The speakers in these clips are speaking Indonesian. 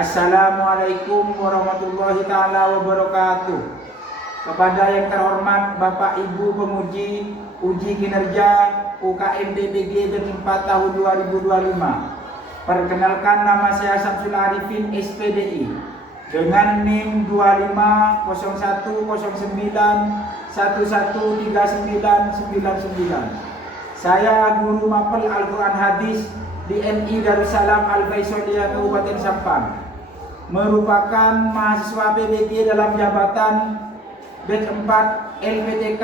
Assalamualaikum warahmatullahi ta'ala wabarakatuh. Kepada yang terhormat Bapak Ibu penguji uji kinerja UKM DPG bertempat tahun 2025. Perkenalkan, nama saya Samsul Arifin SPDI dengan NIM 2509113999. Saya guru mapel Al-Quran Hadis di MI Darussalam Al-Faisaliyah Kabupaten Sampang, merupakan mahasiswa PBG dalam jabatan batch 4 LPTK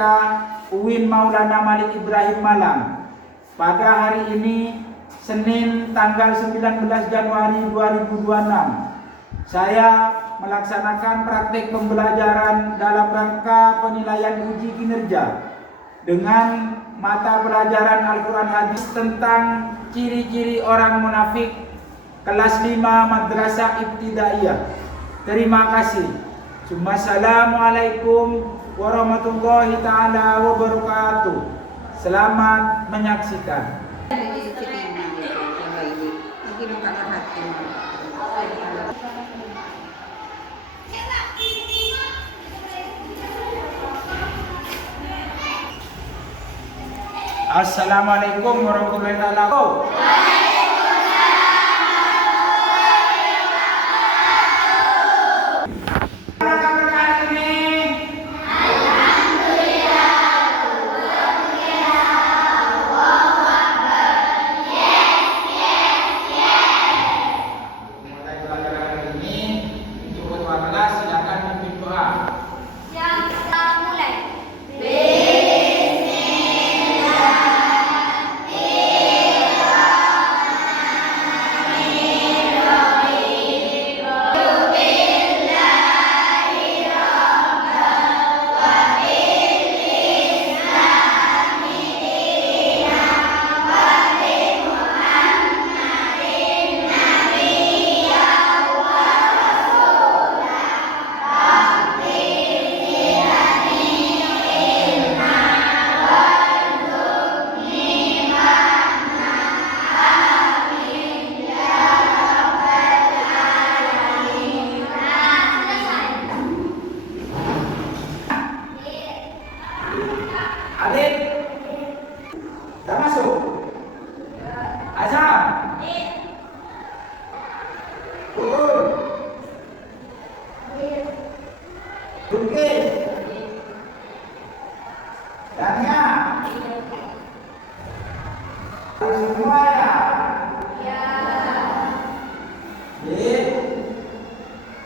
UIN Maulana Malik Ibrahim Malang. Pada hari ini Senin tanggal 19 Januari 2026, saya melaksanakan praktik pembelajaran dalam rangka penilaian uji kinerja dengan mata pelajaran Al-Quran Hadis tentang ciri-ciri orang munafik kelas 5 Madrasah Ibtidaiyah. Terima kasih. Assalamualaikum warahmatullahi ta'ala wabarakatuh. Selamat menyaksikan. Assalamualaikum warahmatullahi wabarakatuh. Adik, udah masuk? Azam? Ukur? Bukit? Dania? Semua ya? Jadi,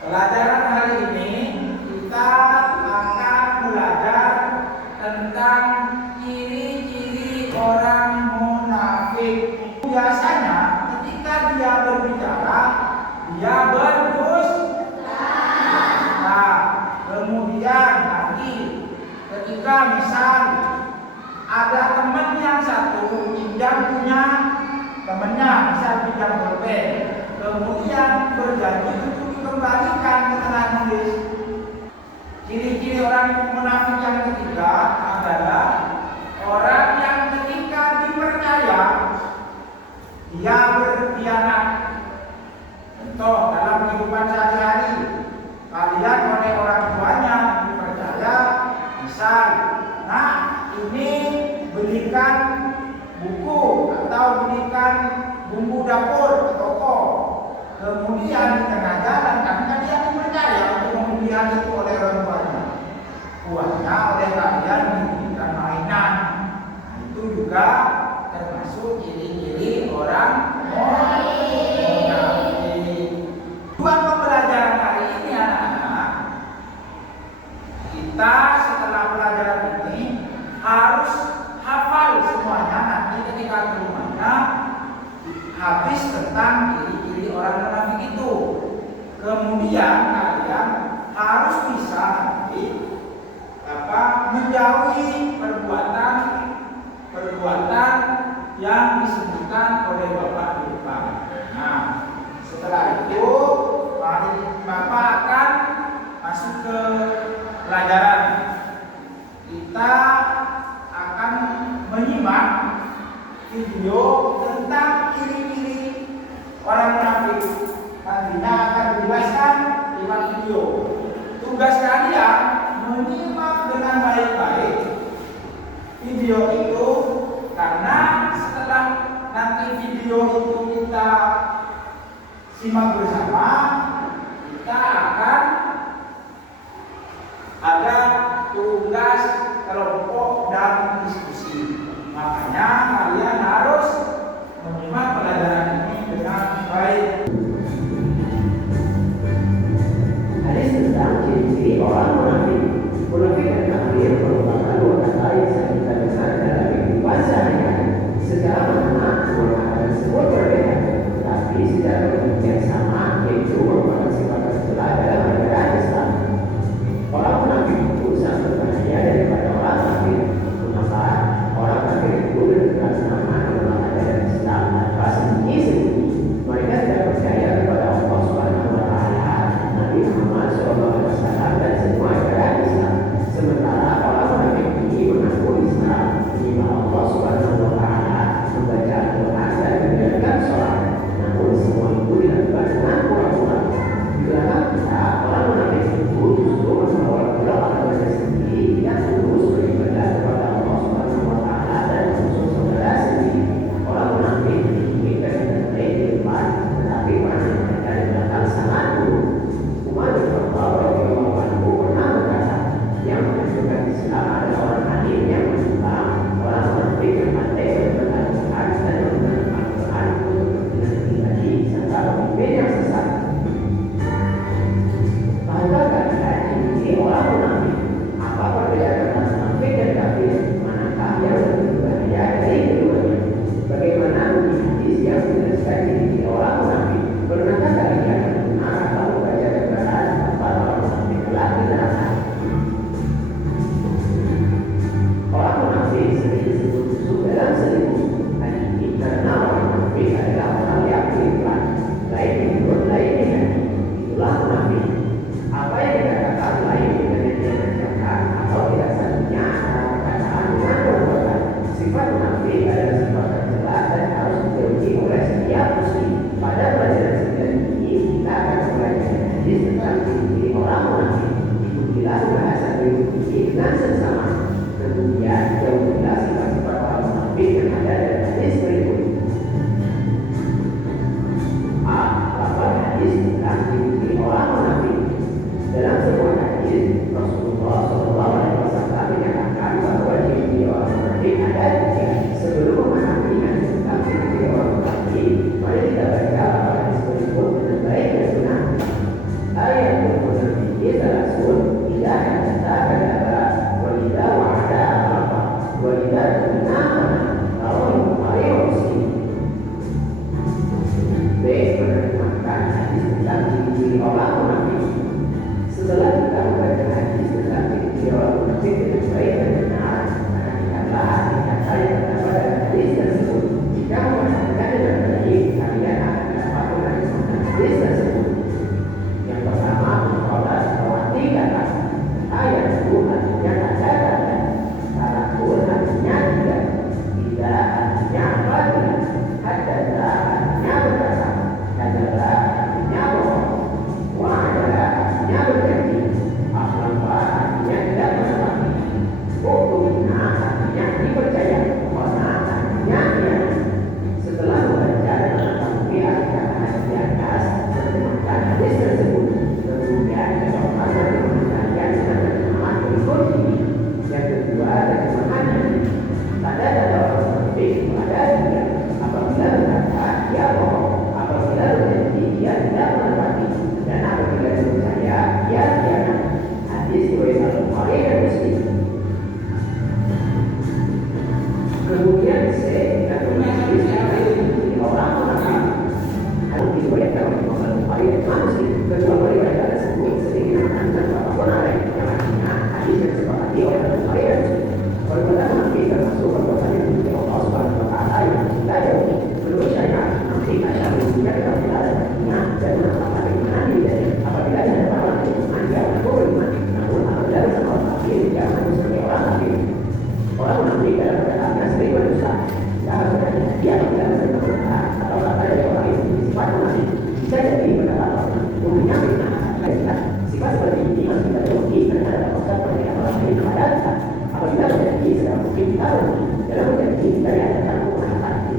pelajaran hari ini kita akan belajar tentang ciri-ciri orang munafik. Biasanya ketika dia berbicara, dia berdusta. Nah, kemudian nanti ketika misal ada teman yang satu pinjam punya temannya, misal pinjam pulpen, kemudian berjanji untuk dikembalikan setelah nulis. Ciri-ciri orang munafik yang ketiga adalah orang yang ketika dipercaya dia berkhianat. Contoh dalam kehidupan sehari-hari, kalian oleh orang tuanya dipercaya, misal, nah ini belikan buku atau belikan bumbu dapur ke toko. Kemudian di tengah jalan karena dia dipercaya untuk membelikan itu oleh orang tuanya, uangnya oleh kalian diberikan mainan. Nah, itu juga termasuk ciri-ciri orang munafik. Tujuan pembelajaran hari ini anak-anak, kita setelah pelajaran ini harus hafal semuanya. Nanti ketika ke rumahnya habis tentang ciri-ciri orang munafik itu. Kemudian kalian harus bisa nanti menjauhi perbuatan yang disebutkan oleh Bapak di depan. Nah, setelah itu mari Bapak akan masuk ke pelajaran. Kita akan menyimak video tentang ciri-ciri orang munafik. Nantinya akan video. Tugas kalian menyimak dengan baik-baik video itu, karena setelah nanti video itu kita simak bersama, kita akan ada tugas kelompok dan diskusi. Makanya kalian harus menyimak pelajaran ini dengan baik. Hadis tentang ciri-ciri orang munafik. Munafik dan kafir merupakan dua kata yang sering kita dengar dalam kehidupan sehari-hari. Secara makna dua kata tersebut berbeda, tetapi secara bentuk yang sama, yaitu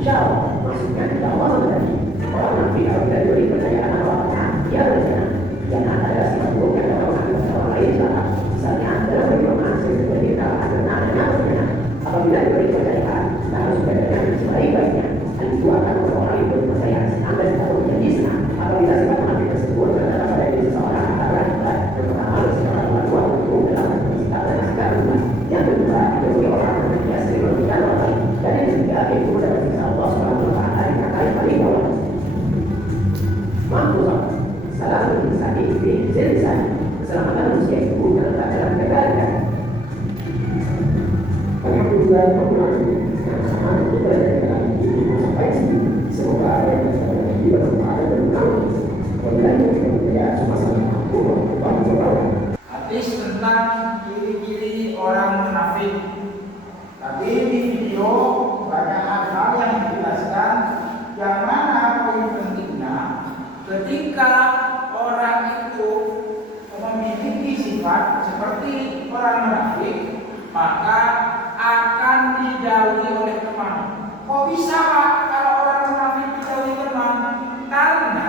insya Allah maksudnya tidak Allah tadi orang munafik apabila diberi kepercayaan apa dia berencana jangan ada sifat buruk yang dapat mengakibatkan orang lain salah. Misalnya dalam perjuangan seperti kita karena adanya berencana apabila diberi kepercayaan kita harus berencana sebaik-baiknya dan itu akan membuat orang itu percaya anda selalu menjadi senang apabila sifat munafik tersebut terdapat pada diri seseorang adalah yang pertama bersifat kelakuan hukum dalam bersikap dan sikap rumah. Yang kedua diberi orang yang sering merugikan orang lain dan yang ketiga itu mendapat siksa Allah Subhanahu wa Ta'ala yang paling bawah. Mampu salah satu insan ini seriusan keselamatan manusia itu terletak dalam kebaikan. Banyak juga populasi yang sama itu berada dalam hidup sampai sini. Semoga ada yang bisa menjadi bermanfaat dan berguna. Apabila kita bekerja sama-sama mampu membantu orang. Hadis tentang ciri-ciri orang munafik. Tapi di video banyak hal yang dijelaskan yang mana poin pentingnya ketika orang itu memiliki sifat seperti orang munafik maka akan dijauhi oleh teman. Kok bisa Pak kalau orang munafik dijauhi teman? Karena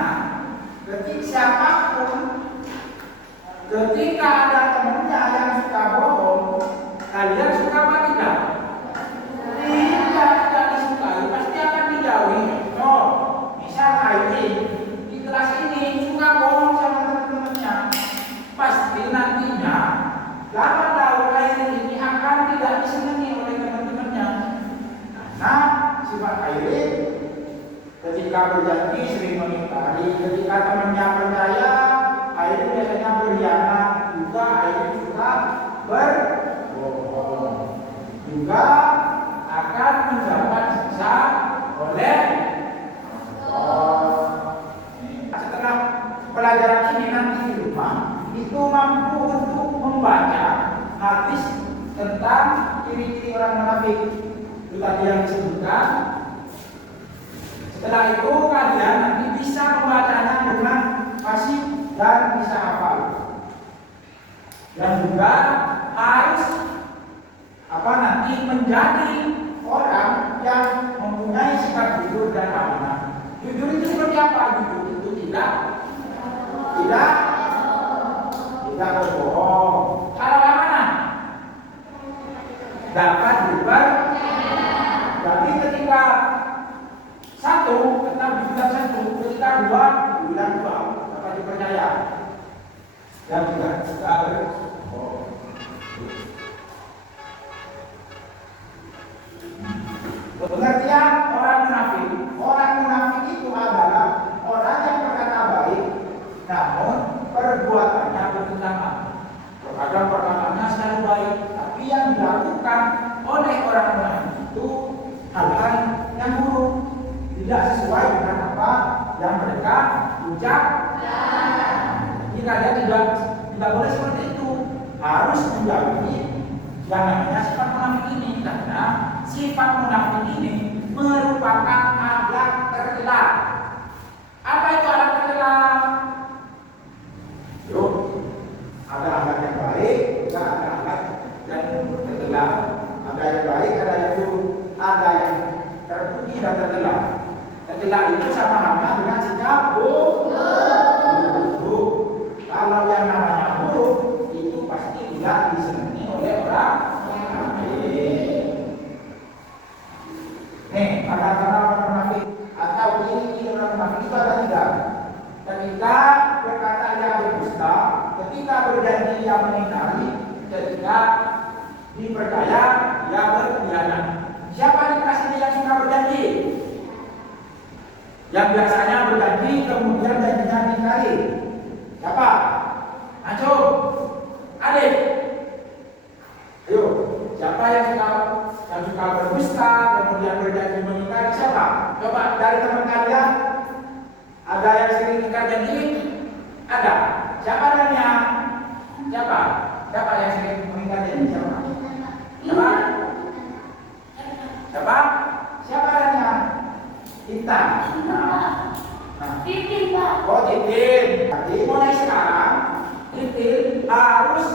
ketika ada temannya yang suka bohong, kalian suka apa tidak? Tidak disukai, pasti akan dijauhi. No, misal Aini di kelas ini suka bohong sama teman-temannya, pasti nantinya lama tahu Aini ini akan tidak disenangi oleh teman-temannya. Karena sifat Aini ketika berjanji sering mengingkari, ketika temannya percaya, Aini biasanya berkhianat, juga Aini suka berbohong, juga akan mendapat siksa oleh Allah. Setelah pelajaran ini nanti di rumah itu mampu untuk membaca hadis tentang ciri-ciri orang munafik itu tadi yang disebutkan. Setelah itu kalian nanti bisa membacanya dengan fasih dan bisa hafal. Dan juga harus nanti menjadi orang yang mempunyai sifat jujur dan amanah. Jujur itu seperti apa? Jujur itu tidak berbohong. Kalau amanah dapat dipercaya. Jadi ketika satu tetap dibilang satu, ketika dua dibilang dua, dapat dipercaya. Dan juga tidak berbohong. Pengertian orang munafik. Orang munafik itu adalah orang yang berkata baik, namun perbuatannya bertentangan. Terkadang perkataannya selalu baik, tapi yang dilakukan oleh orang munafik itu hal-hal yang buruk, tidak sesuai dengan apa yang mereka ucapkan. Jadi kalian tidak boleh seperti itu. Harus menjauhi yang namanya sifat munafik ini, karena sifat munafik ini merupakan akhlak tercela. Apa itu akhlak tercela? Yuk, ada akhlak yang baik, juga ada akhlak yang tercela. Ada yang baik, ada yang buruk, ada yang terpuji dan tercela. Tercela itu sama halnya dengan sikap buruk. Kalau yang namanya buruk itu pasti tidak disenangi oleh orang lain. Nih, kata-kata orang munafik atau ciri-ciri orang munafik itu ada tiga. Ketika berkata yang berdusta, ketika berjanji yang mengingkari, ketika dipercaya yang berkhianat. Siapa di kelas ini yang suka berjanji? Yang biasanya berjanji kemudian janjinya diingkari. Siapa? Ayo, Adit. Ayo, siapa yang suka berdusta kemudian berjanji mengingkari? Siapa? Coba dari teman kalian ada yang sering ingkar janji? Ada. Siapa namanya? Siapa? Siapa yang sering mengingkar janji? Siapa? Siapa? Siapa? Siapa namanya? Intan. Titin, Pak. Oh, Titin. Jadi mulai sekarang Titin harus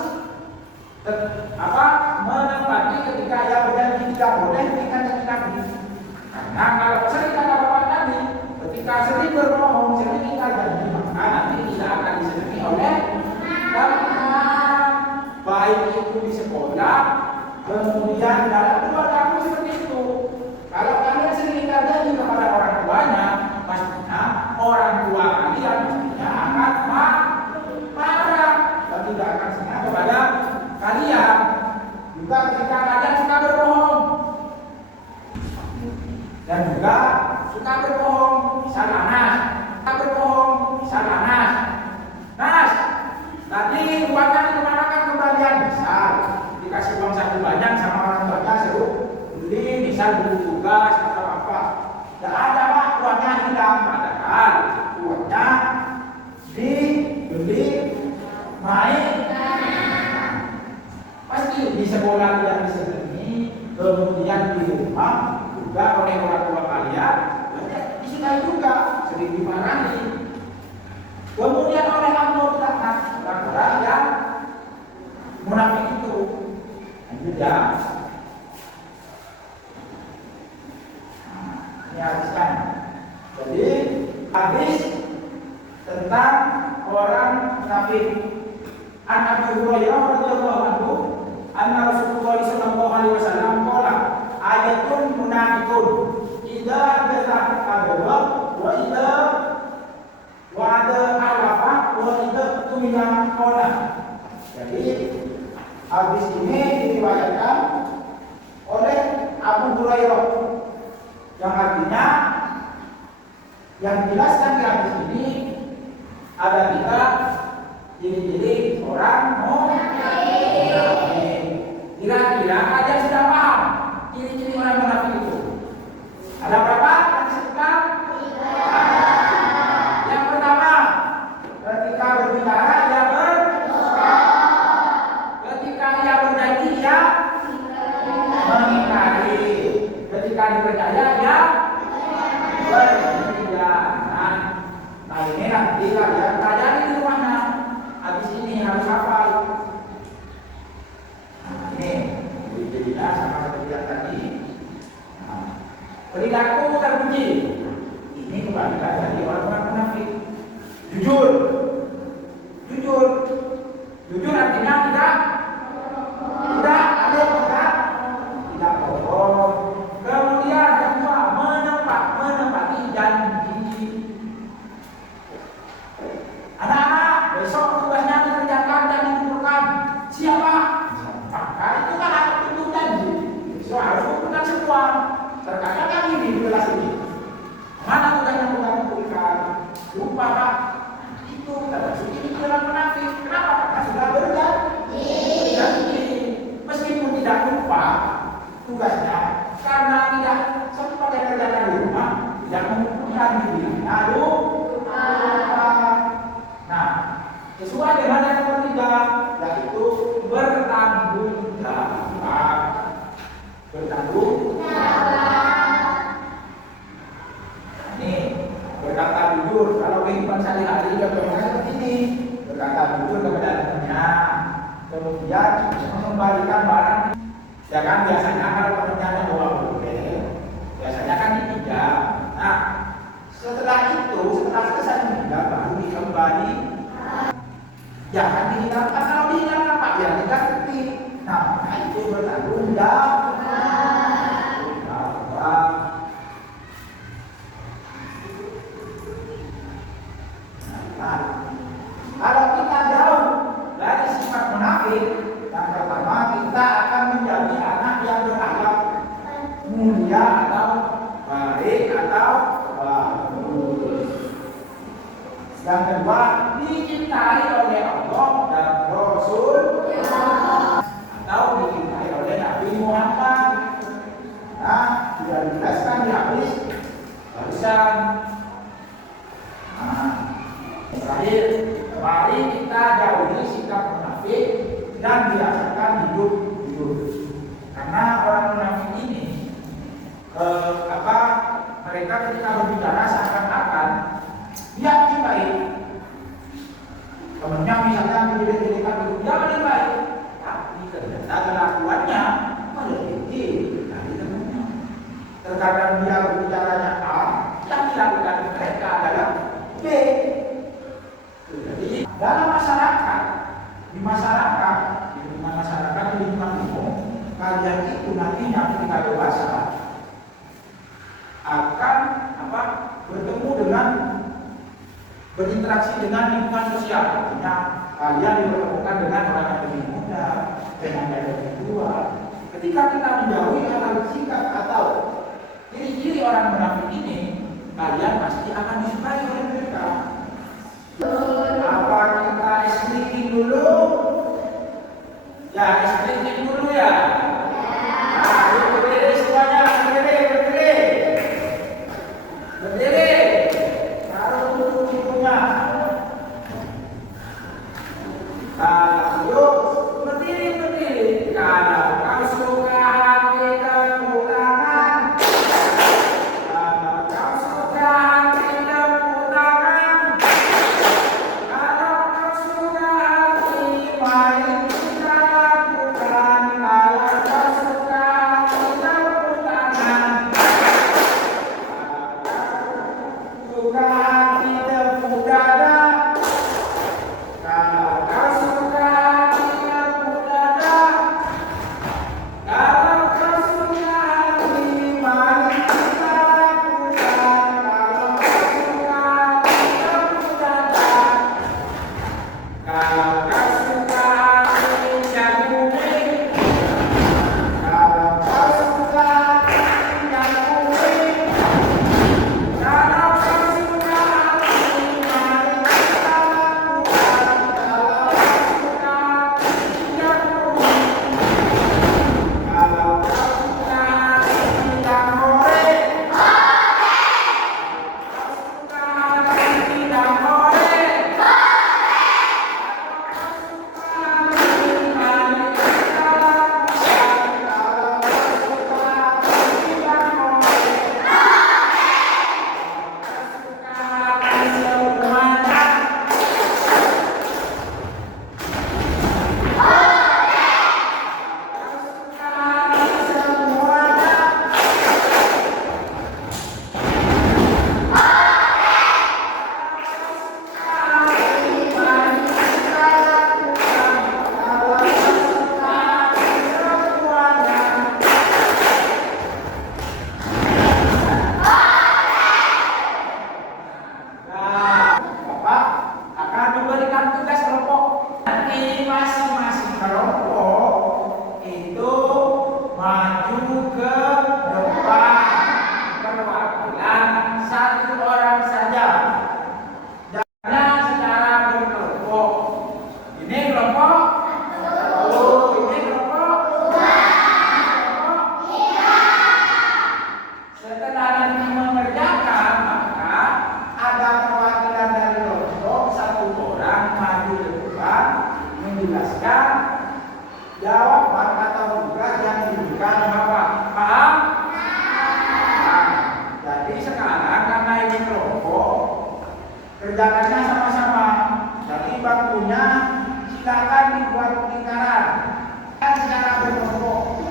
menempati ketika ia berjanji tidak boleh meningkatkan. Karena Nah, kalau sering kata Bapak tadi, ketika sering berbohong, sering kita janji, maka nanti tidak akan disenangi oleh Tuhan. Baik itu di sekolah, kemudian dalam keluarga pun seperti itu. Kalau kalian sering janji kepada orang tuanya, pastinya orang tua kalian pastinya akan marah dan tidak akan senang kepada kalian. Juga ketika kalian suka berbohong dan juga suka berbohong, misalnya suka berbohong, misalnya Nas, tadi uangnya dikemanakan kembalian, misal dikasih uang saku banyak sama orang tuanya suruh beli, misal buku tugas atau apa, tidak ada Pak, uangnya hilang, padahal uangnya dibeli main. Pasti di sekolah tidak disenangi, kemudian di rumah juga oleh orang tua kalian disukai juga, sering dimarahi. Kemudian oleh Allah Ta'ala orang-orang yang munafik itu. Lanjut ya. Ini hadiskan. Jadi hadis tentang orang munafik. An Abu Hurairah radhiyallahu anhu, anna Rasulullah sallallahu alaihi wasallam qala, ayatun munafiqun idza haddatha kadaba wa idza wa'ada alafa wa idza tumina qala. Jadi hadis ini diriwayatkan oleh Abu Hurairah yang artinya yang dijelaskan di hadis ini ada tiga ciri-ciri orang munafik. Kira-kira ada yang sudah paham ciri-ciri orang munafik itu? Ada berapa? Yang disebutkan? Yang pertama, ketika berbicara ia berdusta. Ketika ia berjanji ia mengingkari. Ketika dipercaya ia berkhianat. Nah ini nanti kalian pelajari di rumahnya. Habis ini harus hafal. Nah, ini jadinya sama seperti yang tadi. Nah, perilaku terpuji. Ini kebalikan dari orang-orang munafik. Jujur. Jujur artinya tidak ada tidak bohong. Kemudian yang kedua, menepati janji. Anak-anak, besok tugasnya dikerjakan dan dikumpulkan. Siapa? Maka itu kan harus tutup janji. Besok harus kumpulkan semua. Terkadang kan ini di kelas ini. Mana tugasnya kita kumpulkan? Lupa Pak. Itu termasuk ini dalam munafik. Kenapa? Karena sudah berjanji. Meskipun tidak lupa tugasnya, karena tidak sempat yang kerjakan di rumah, tidak mengumpulkan dirinya. Lupa. Nah, sesuai dengan yang ketiga, yaitu bertanggung jawab. Ini berkata jujur. Kalau kehidupan sehari-hari contohnya seperti ini, berkata jujur kepada temannya, kemudian mengembalikan barang. Ya kan biasanya kalau temannya bawa mobil, biasanya kan dipinjam. Nah, setelah selesai pinjam baru dikembali. Jangan dihilangkan. Kalau dihilangkan Pak ya diganti. Nah, itu bertanggung jawab. Nah, kalau kita jauh dari sifat munafik, yang pertama kita akan menjadi anak yang berakhlak mulia atau baik atau bagus. Yang kedua, dicintai oleh Allah dan Rasul atau dicintai oleh Nabi Muhammad. Nah, sudah dijelaskan di hadis barusan. Nah, terakhir, mari kita jauhi sikap munafik dan biasakan hidup jujur. Karena orang munafik ini mereka ketika berbicara seakan-akan dia lebih baik. Temannya misalnya menjelek-jelekan itu dia lebih baik, tapi ternyata kelakuannya melebihi dari temannya. Terkadang dia berbicara di masyarakat, di lingkungan masyarakat, di lingkungan umum, kalian itu nantinya ketika dewasa akan bertemu dengan, berinteraksi dengan lingkungan sosial. Artinya kalian dipertemukan dengan orang yang lebih muda, dengan yang lebih tua. Ketika kita menjauhi hal sikap atau ciri-ciri orang munafik ini, kalian pasti akan disukai oleh mereka. Apa kita explaining dulu? Ya, explaining dulu ya. Nah, yuk berdiri semuanya, berdiri. Berdiri. Taruh dulu bukunya. Yuk berdiri. Kalau kau suka hati tepuk tangan. Kalau kau suka hati tepuk tangan. Kalau kau suka hati mari kita lakukan. Kalau kau suka hati tepuk tangan. Suka hati tepuk dada. Kalau kau suka hati tepuk dada. Kalau kau suka hati mari kita lakukan. Kalau kau suka hati tepuk dada. Kalau kau suka hati jagung. Kalau kau suka hati jagung. Kalau kau suka hati mari kita lakukan. Kalau kau suka hati jagung. Kalau kau suka hati damore. Suka hati damore. Bapak akan memberikan tugas kelompok. Nanti masing-masing kelompok itu maju ke depan perwakilan satu orang saja. Dan secara berkelompok. Ini kelompok. Ini kelompok. Setelah nanti mengerjakan, maka ada perwakilan dari kelompok satu orang maju ke depan menjelaskan jawaban atau tugas yang diberikan Bapak. Paham? Nah, jadi sekarang karena ini kelompok, kerjakannya sama-sama. Jadi bangkunya silakan dibuat lingkaran secara berkelompok.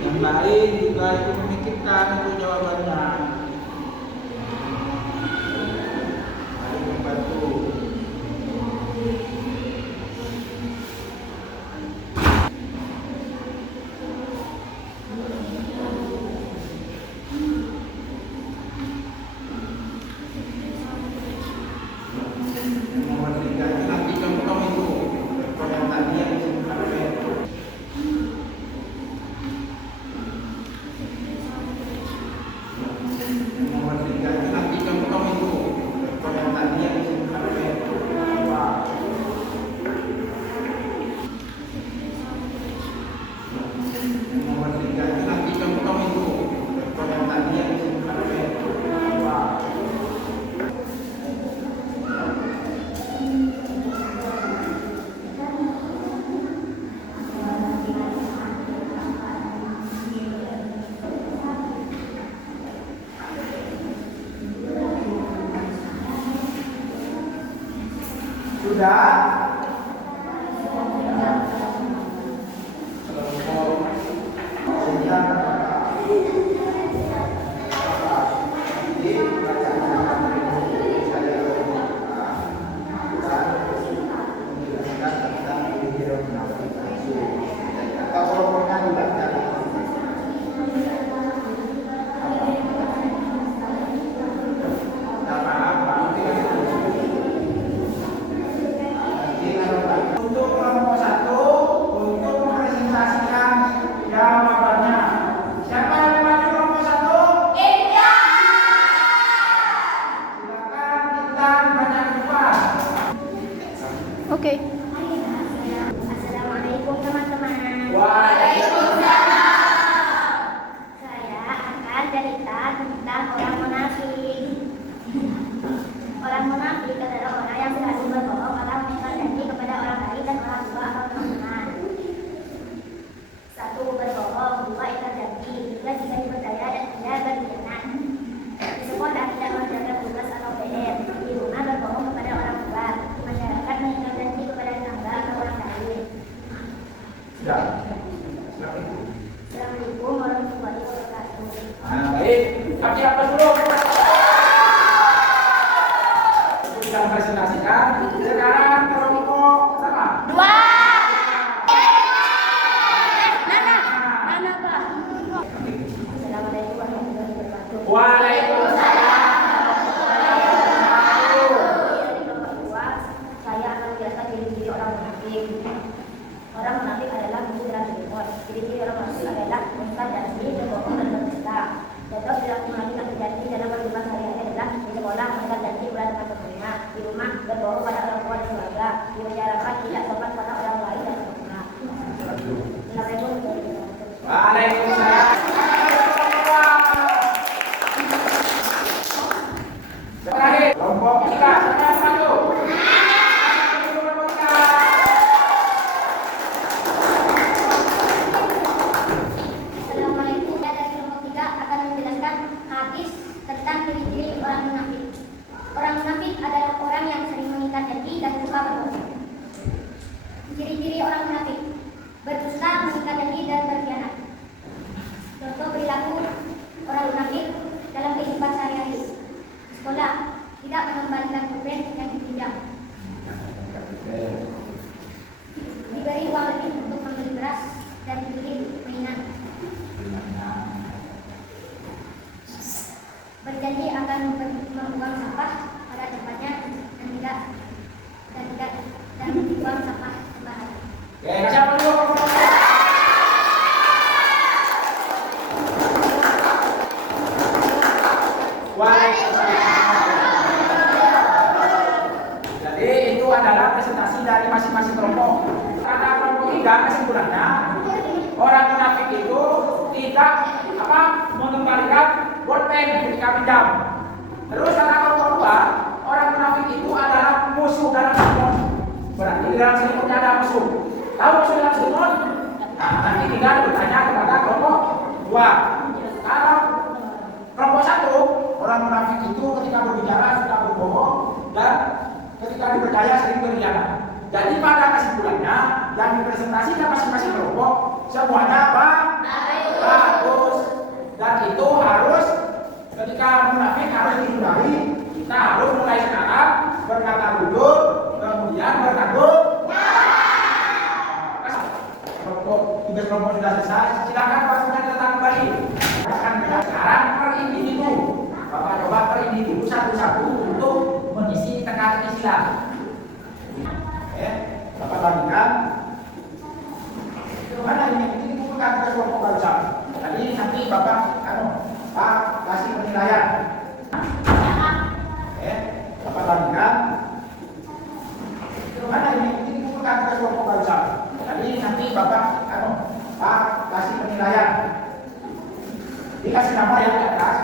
Yang lain juga itu memikirkan untuk jawabannya. Mari membantu. Yang nomor 3 sudah. Kelompok sekian untuk kelompok satu untuk mempresentasikan jawabannya. Siapa yang maju kelompok satu? Silakan Intan banyak lupa. Oke. Assalamualaikum teman-teman. Waalaikumsalam. Saya akan cerita tentang orang munafik. Orang munafik adalah orang yang selalu berbohong atau mengingkar janji kepada orang lain dan orang tua atau teman-teman. Satu, berbohong. Dua, ingkar janji. Tiga, tidak dipercaya dan tidak berkhianat. Di sekolah tidak mengerjakan tugas atau PR. Di rumah berbohong kepada orang tua. Di masyarakat mengingkar janji kepada tetangga atau orang lain. Sudah. Silakan. Assalamualaikum warahmatullahi wabarakatuh. Nah, baik. Kaki apa dulu? Sudah presentasikan. Sekarang kelompok sama. Nana, Pak. Assalamualaikum warahmatullahi wabarakatuh. Waalaikumsalam. Dari kelompok dua, saya akan menjelaskan ciri-ciri orang munafik. Orang munafik adalah musuh dalam kehidupan. Ciri-ciri orang munafik adalah mengingkar janji, berbohong dan berdusta. Contoh perilaku munafik yang terjadi dalam kehidupan sehari-hari adalah di sekolah mengingkar janji kepada teman-temannya, di rumah berbohong pada orang tua dan keluarga, di masyarakat tidak sopan pada orang lain dan temannya. Assalamualaikum warahmatullahi wabarakatuh. Waalaikumsalam. Terakhir, kelompok tiga. Siapa yang maju? Kelompok tiga. Assalamualaikum. Saya dari kelompok 3 akan menjelaskan hadis tentang ciri-ciri orang munafik. Orang munafik adalah orang yang sering mengingkar janji dan suka berbohong. Ciri-ciri orang munafik: berdusta, mengingkar janji dan berkhianat. Contoh perilaku orang munafik dalam kehidupan sehari-hari. Sekolah tidak mengembalikan pulpen yang dipinjam. Diberi uang lebih untuk membeli beras dan dibeli mainan. Berjanji akan membuang sampah pada tempatnya dan membuang sampah sembarangan. Oke, kasih apa dulu? Jadi itu adalah presentasi dari masing-masing kelompok. Kata kelompok tiga kesimpulannya, orang munafik itu tidak mengembalikan pulpen ketika pinjam. Terus kata kelompok dua, orang munafik itu adalah musuh dalam selimut. Berarti di dalam selimutnya ada musuh. Tahu musuh dalam selimut? Nah, nanti tinggal bertanya kepada kelompok dua. Kalau kelompok satu, orang munafik itu ketika berbicara suka berbohong dan ketika dipercaya sering berkhianat. Jadi pada kesimpulannya yang dipresentasikan masing-masing kelompok semuanya apa? Bagus. Dan itu harus ketika munafik harus dihindari. Kita harus mulai sekarang berkata jujur, kemudian bertanggung jawab. Tugas kelompok sudah selesai. Silakan pasukan datang kembali. Akan sekarang per individu. Bapak coba per individu satu-satu untuk mengisi teka-teki silang. Bapak bandingkan. Mana ini bukan tugas kelompok barusan. Tadi nanti Bapak Pak kasih penilaian. Bapak bandingkan. Mana ini bukan tugas kelompok barusan. Tadi nanti Bapak Pak kasih penilaian. Dikasih nama yang di atas.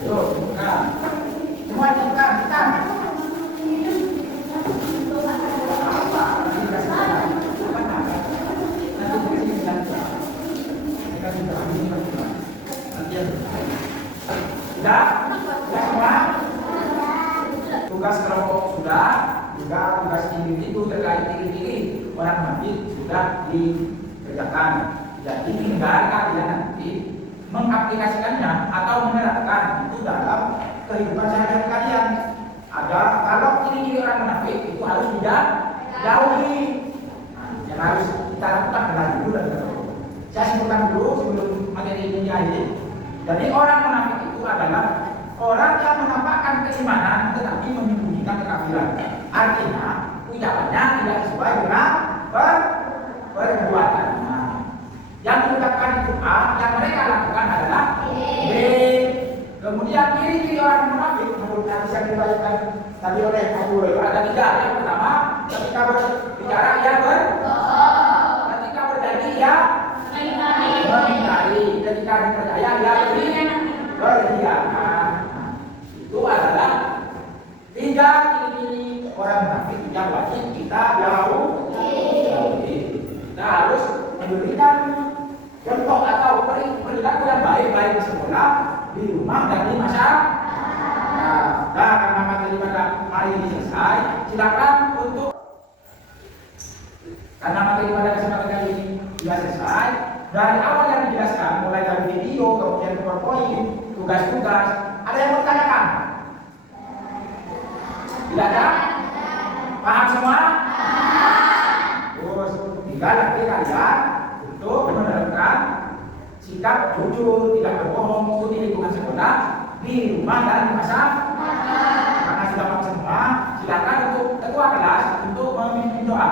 Tuh, nah. Semua ditekan. Sudah? Sudah semua? Tugas kelompok sudah. itu terkait ciri-ciri orang munafik sudah dikerjakan. Jadi tinggal kalian nanti mengaplikasikannya atau menerapkan itu dalam kehidupan sehari-hari kalian. Ada kalau ciri-ciri orang munafik itu harus dijauhi. Yang harus kita lakukan adalah dulu dan dulu. Saya sebutkan dulu sebelum materi ini diakhiri. Jadi orang munafik itu adalah orang yang menampakkan keimanan tetapi menyembunyikan kekafiran. Artinya ucapannya tidak sesuai dengan perbuatannya. Yang diucapkan itu A, yang mereka lakukan adalah B. Kemudian ciri-ciri orang munafik menurut hadis yang diriwayatkan tadi oleh Abu Hurairah ada 3. Yang pertama, ketika berbicara ia berbohong, ketika berjanji ia mengingkari, ketika dipercaya ia berkhianat. Itu adalah 3 ciri-ciri orang munafik yang wajib kita jauhi. Kita harus memberikan contoh atau perilaku yang baik-baik di sekolah, di rumah dan di masyarakat. Nah, karena materi pada hari ini selesai, silakan untuk karena materi pada kesempatan kali ini sudah selesai. Dari awal yang dijelaskan, mulai dari video, kemudian PowerPoint, tugas-tugas, ada yang mau ditanyakan? Tidak ada? Paham semua? Terus tinggal nanti kalian untuk menerapkan sikap jujur, tidak berbohong di lingkungan sekolah, di rumah dan di masyarakat. Karena sudah paham semua, silakan untuk ketua kelas untuk memimpin doa.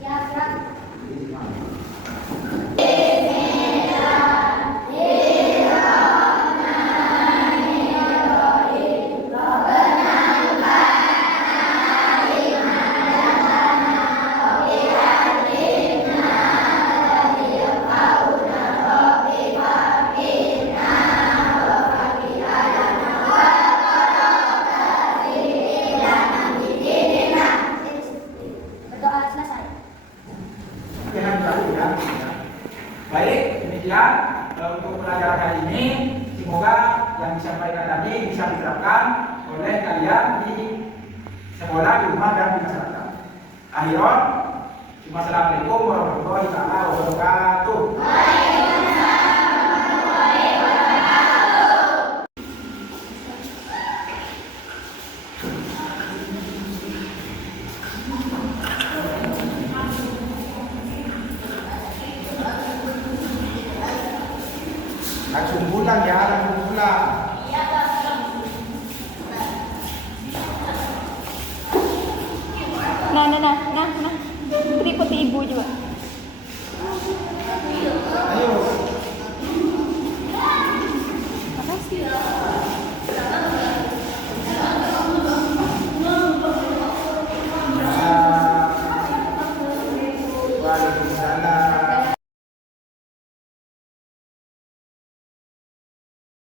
Siap. Berdoa selesai. Jangan terlalu ya. Baik, demikian untuk pelajaran kali ini. Semoga yang disampaikan tadi bisa diterapkan oleh kalian di sekolah, di rumah dan di masyarakat. Akhiran, wassalamualaikum warahmatullahi wabarakatuh. Langsung pulang ya, langsung pulang. Nah. Ikuti ibu juga. Ayo. Makasih.